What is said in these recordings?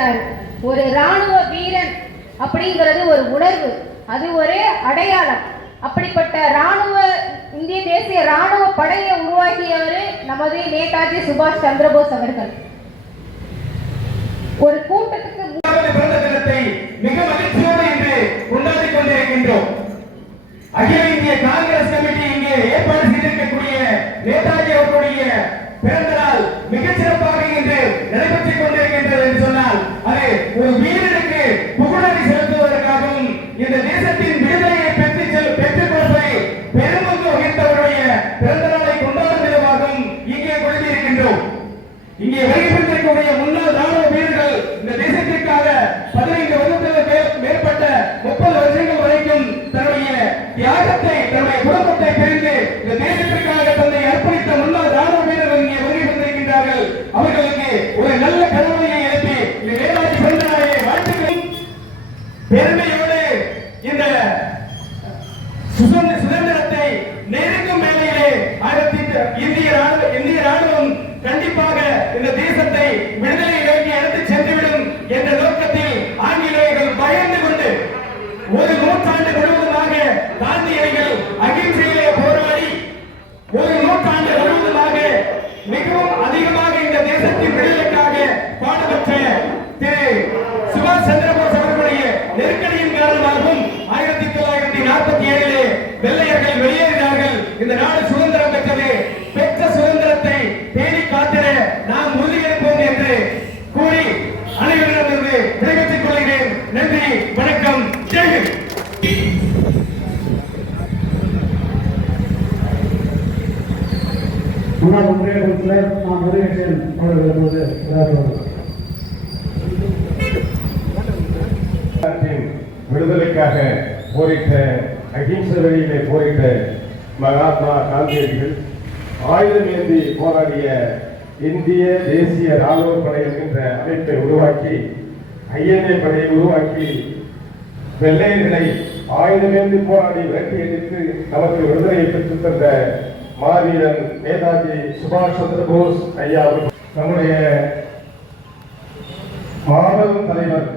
இருக்கிறார் ஒரு ராணுவ வீரன் அப்படிங்கிறது ஒரு உணர்வு. அது ஒரு அடையாளம். அப்படிப்பட்ட ராணுவ இந்திய தேசிய ராணுவ படையை உருவாக்கியவர் நமது நேதாஜி சுபாஷ் சந்திரபோஸ் அவர்கள். ஒரு கூட்டு தியாகத்தை தன்னுடைய குடும்பத்தை பிரிந்து இந்த தேசத்திற்காக தன்னை அர்ப்பணி முன்னாள் ராணுவ வீரர்கள் இங்கே வருகை புரிந்திருக்கின்றார்கள் அவர்களுக்கு ஒரு நல்ல கனவையை எழுப்பி இந்த நேதாஜி பிறந்த நாளை வாழ்த்துக்களும் பெருமையோடு இந்த சுதந்திர சுதந்திரத்தை நெருங்கும் வேளையிலே ஆயிரத்தி இந்திய ராணுவ இந்திய ராணுவம் கண்டிப்பாக இந்த தேசத்தை விடுதலை நோக்கி எடுத்து சென்றுவிடும் என்ற நோக்கத்தில் ஆங்கிலேயர்கள் பயந்து கொண்டு ஒரு நூற்றாண்டு முழுவதுமாக காந்தியடிகள் அகிம்சையிலே போராடி ஒரு நூற்றாண்டு முழுவதுமாக மிகவும் அதிகமாக இந்த தேசத்தின் விடுதலைக்காக பாடுபட்ட திரு சுபாஷ் சந்திரபோஸ் அவர்களுடைய நெருக்கடியின் காரணமாகவும் ஆயிரத்தி தொள்ளாயிரத்தி நாற்பத்தி ஏழிலே வெள்ளையர்கள் வெளியேறினார்கள். இந்த நாடு ஒன்றிய நான் முருகேசன் அவர்கள் போது விடுதலைக்காக போரிட்ட அகிம்சை வழியிலே போரிட்ட மகாத்மா காந்தியடிகள் ஆயுதம் ஏந்தி போராடிய இந்திய தேசிய ராணுவ படை என்கின்ற அமைப்பை உருவாக்கி ஐஎன்ஏ படையை உருவாக்கி வெள்ளையர்களை ஆயுதமேந்து போராடி விரட்டி எடுத்து நமக்கு விடுதலையை பெற்றுத் தந்த மாவீரன் நேதாஜி சுபாஷ் சந்திர போஸ் ஐயா நம்முடைய மாபெரும் தலைவர்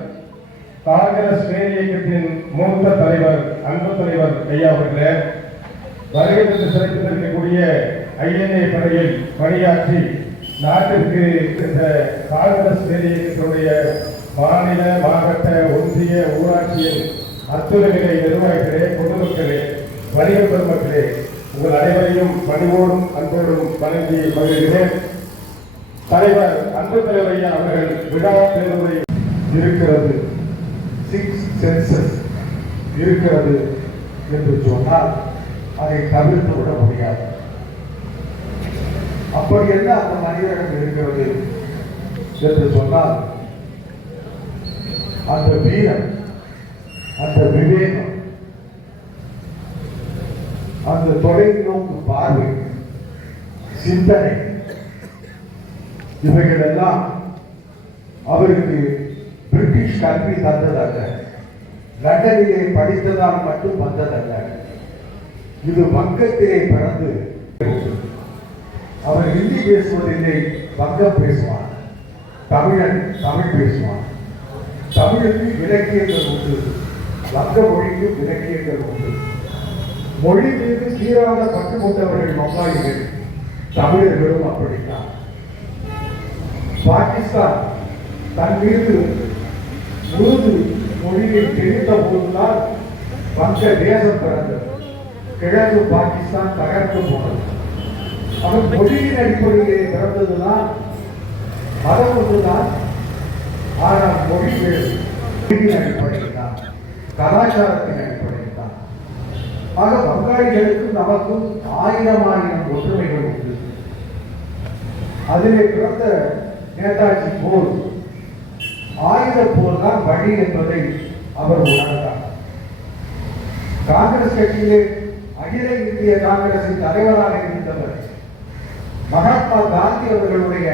காங்கிரஸ் மேல் இயக்கத்தின் மூத்த தலைவர் அன்பு தலைவர் ஐயா அவர்களே வருகை தந்து சிறப்பித்திருக்கக்கூடிய ஐஎன்ஏ படையில் பணியாற்றி நாட்டிற்கு இந்த காங்கிரஸ் மேல் இயக்கத்தினுடைய மாநில மாவட்ட ஒன்றிய ஊராட்சியின் அத்துறைகளை நிர்வாகிகளே பொதுமக்களே வணிக பெருமக்களே உங்கள் அனைவரையும் பணிவோடும் அன்போடும் வணங்கி மகிழ்கிறேன். தலைவர் அன்பு தலைவரையா அவர்கள் விழா பேருரை இருக்கிறது. சிக்ஸ் சென்சஸ் இருக்கிறது என்று சொன்னால் அதை தவிர்த்து விட முடியாது. அப்படி என்ன அந்த மனிதர்கள் இருக்கிறது என்று சொன்னால் அந்த வீரம் அந்த விவேகம் அந்த தொலைநோக்கு பார்வை சிந்தனை இவைகள் எல்லாம் அவருக்கு பிரிட்டிஷ் கல்வி தந்ததல்ல. லண்டனிலே படித்ததால் மட்டும் வந்ததல்ல. இது வங்கத்திலே பிறந்து அவர் ஹிந்தி பேசுவதில்லை வங்கம் பேசுவான் தமிழன் தமிழ் பேசுவான் தமிழுக்கு இலக்கியங்கள் உண்டு வங்க மொழிக்கு இலக்கியங்கள் உண்டு. மொழி மீது தீராத பட்டு கொண்டவர்கள் மம்மாயிகள் தமிழர்களும் அப்படித்தான். பாகிஸ்தான் தன் மீது உருது மொழியை தெரிந்த போதுதான் வங்க தேசம் பிறந்தது. கிழக்கு பாகிஸ்தான் தகர்த்து போனது. அவன் மொழியின் அடிப்படையிலே பிறந்ததுதான் மதம் ஒன்றுதான் ஆனால் மொழி மொழியின் அடிப்படையில் தான் கலாச்சாரத்தின் அடிப்படையில் ஆக வங்காளிகளுக்கும் நமக்கும் ஆயிரம் ஆயிரம் ஒற்றுமைகள் உண்டு. அதிலே பிறந்த நேதாஜி போர். ஆயுத போர் தான் வழி என்பதை அவர் உணர்ந்தார். காங்கிரஸ் கட்சியிலே அகில இந்திய காங்கிரசின் தலைவராக இருந்தவர் மகாத்மா காந்தி அவர்களுடைய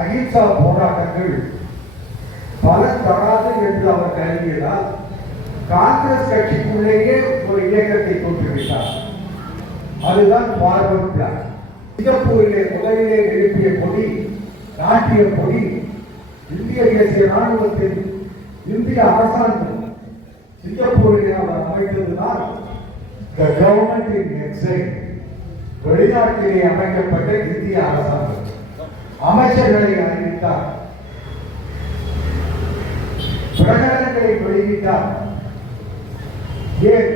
அகிம்சா போராட்டங்கள் பலன் தராது என்று அவர் கருதியதால் காங்கிரஸ் கட்சிக்குள்ளேயே ஒரு இயக்கத்தை தோற்றுவித்தார். அதுதான் ஃபார்வர்ட் பிளான் சிங்கப்பூரிலே முதலிலே எழுப்பிய கொடி நாட்டிய கொடி இந்திய தேசிய ராணுவத்தில் இந்திய அரசாங்கம். சிங்கப்பூரில் அவர் அமைத்ததுதான் த கவர்மெண்ட் இன் எக்ஸைல் வெளிநாட்டிலே அமைக்கப்பட்ட இந்திய அரசாங்கம். அமைச்சர்களை அறிவித்தார். பிரகடனங்களை வெளியிட்டார். ஏன்?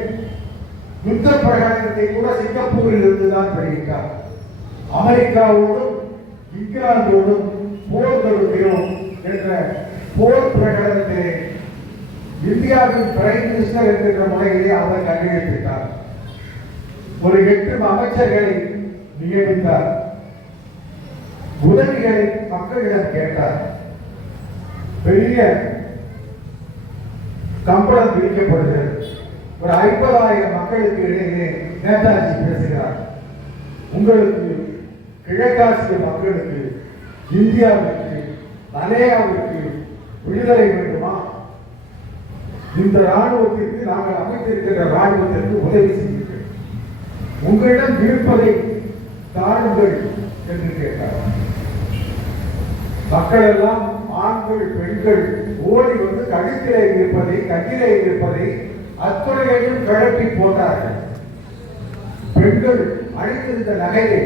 யுத்த பிரகடனத்தை கூட சிங்கப்பூரில் இருந்துதான் வெளியிட்டார் அமெரிக்காவோடும் இங்கிலாந்தோடும் போர் தொடுக்கிறோம் என்ற போர் பிரகடனத்தை இந்தியாவின் பிரைம் மினிஸ்டர் என்கின்ற முறையிலே அவர் கையெழுத்திட்டார் ஒரு எட்டு அமைச்சர்களை நியமித்தார். உதவிகளை மக்களிடம் கேட்டார். பெரிய சம்பளம் பிரிக்கப்படுகிறது ஒரு ஐம்பதாயிரம் மக்களுக்கு இடையிலே நேதாஜி பேசுகிறார். உங்களுக்கு கிழக்காசிய மக்களுக்கு இந்தியாவிற்கு மலேயாவிற்கு விடுதலை வேண்டுமா? இந்த ராணுவத்திற்கு நாங்கள் அமைத்திருக்கிற ராணுவத்திற்கு உதவி செய்யுங்கள். உங்களிடம் இருப்பதை தாருங்கள் என்று கேட்டார். மக்கள் எல்லாம் ஆண்கள் பெண்கள் ஓடி வந்து கழுத்திலே இருப்பதை கட்டிலே இருப்பதை அத்துறையையும் கிளப்பி போட்டார்கள். பெண்கள் அணிந்திருந்த நகையை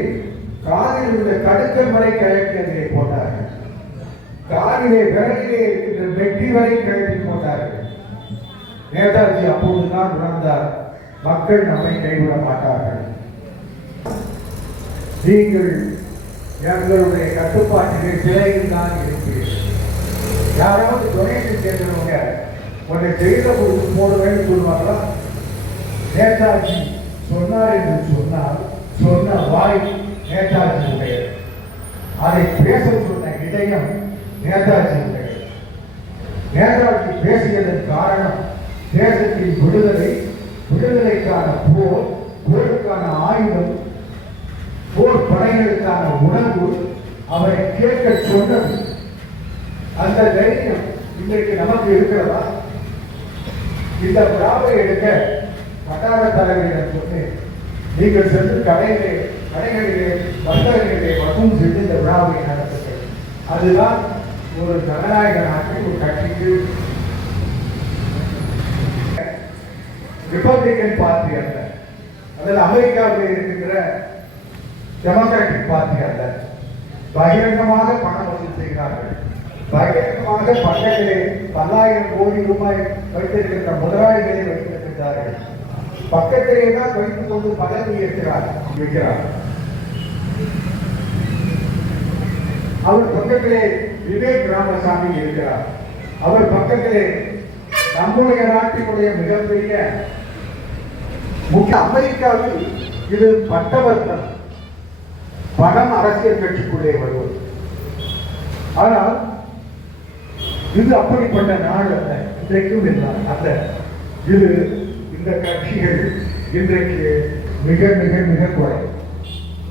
காதில் இருந்த கடுக்கல் வரை கிளப்பி போட்டார்கள். காதிலே விரலிலே இருக்கின்ற வெட்டி வரை கிளப்பி போட்டார்கள். நேதாஜி அப்போதுதான் உணர்ந்தார் மக்கள் நம்மை கைவிட மாட்டார்கள். நீங்கள் எங்களுடைய கட்டுப்பாட்டிலே சிலையில் தான் இருக்கிறீர்கள். யாராவது டொனேஷன் கேட்கிறவங்க உன்னை ஜெயில கொடுத்து போடுவேன்னு சொல்லுவாங்களா? நேதாஜி சொன்னார் என்று சொன்னால் சொன்ன வாய் நேதாஜியுடைய. அதை பேச சொன்ன இதயம் நேதாஜியுடைய. நேதாஜி பேசியதன் காரணம் தேசத்தின் விடுதலை விடுதலைக்கான போர் போருக்கான ஆயுதம் போர் படைகளுக்கான உணர்வு அவரை கேட்க சொன்னது. அந்த தைரியம் இன்றைக்கு நமக்கு இருக்கிறதா? இந்த விழாவை எடுக்க வட்டார தலைவரிடம் சொன்னேன். நீங்கள் சென்று கடையிலே கடைகளிலே வர்த்தகர்களிலே மட்டும் சென்று இந்த விழாவை நடத்துங்கள். அதுதான் ஒரு ஜனநாயக நாட்டில் ஒரு கட்சிக்கு ரிப்பப்ளிகன் பார்ட்டி அல்ல. அதில் அமெரிக்காவில் இருக்கின்ற டெமோக்ராட்டிக் பார்ட்டி அல்ல. பகிரங்கமாக பணம் வசூல் செய்கிறார்கள். பகிரங்கமாக பண்ணைகளில் பல்லாயிரம் கோடி ரூபாய் வைத்திருக்கின்ற முதலாளிகளை வைத்திருக்கின்றார்கள். பக்கத்திலே தான் வைத்துக் கொண்டு பதவி இருக்கிறார் இருக்கிறார். அவர் பக்கத்திலே விவேக் ராமசாமி இருக்கிறார். அவர் பக்கத்திலே நம்முடைய நாட்டினுடைய மிகப்பெரிய முக்கிய அமெரிக்காவில் இது பட்டவர்த்தம். பணம் அரசியல் கட்சிக்குள்ளே வருவது. ஆனால் இது அப்படிப்பட்ட நாடு அல்ல. இன்றைக்கும் இல்லை. அல்ல. இது இந்த கட்சிகள் இன்றைக்கு மிக மிக மிக குறை.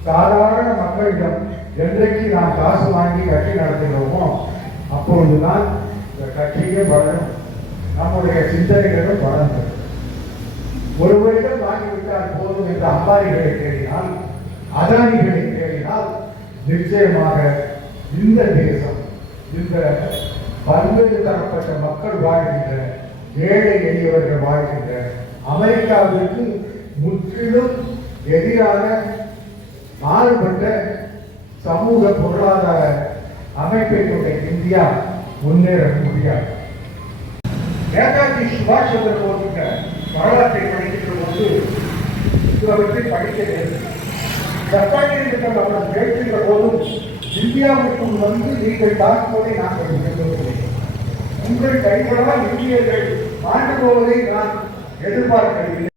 சாதாரண மக்களிடம் என்றைக்கு நாம் காசு வாங்கி கட்சி நடத்துகிறோமோ அப்பொழுதுதான் இந்த கட்சியே வளரும் நம்முடைய சிந்தனைகளும் வளர்ந்தது ஒருவரிடம் வாங்கிவிட்டால் போதும் என்று அம்பாரிகளை தேடினால் அதானிகளை தேடினால் நிச்சயமாக இந்த தேசம் இந்த பல்வேறு தரப்பட்ட மக்கள் வாழ்கின்ற ஏழை எளியவர்கள் வாழ்கின்ற அமெரிக்காவிற்கு முற்றிலும் எதிரான மாறுபட்ட சமூக பொருளாதார அமைப்பை கொண்ட இந்தியா முன்னேற முடியாது நேதாஜி சுபாஷ் சந்திர போன்ற வரலாற்றை படிக்கின்ற போது சிலவற்றை படிக்க வேண்டும் ஜப்பானில் இருக்கிற பேசுகிற போதும். இந்தியாவுக்குள் வந்து நீங்கள் தாக்குவதை நான் எதிர்பார்க்கிறேன் உங்கள் கைகளால் இந்தியர்கள் ஆண்டு போவதை நான் எதிர்பார்க்கவில்லை.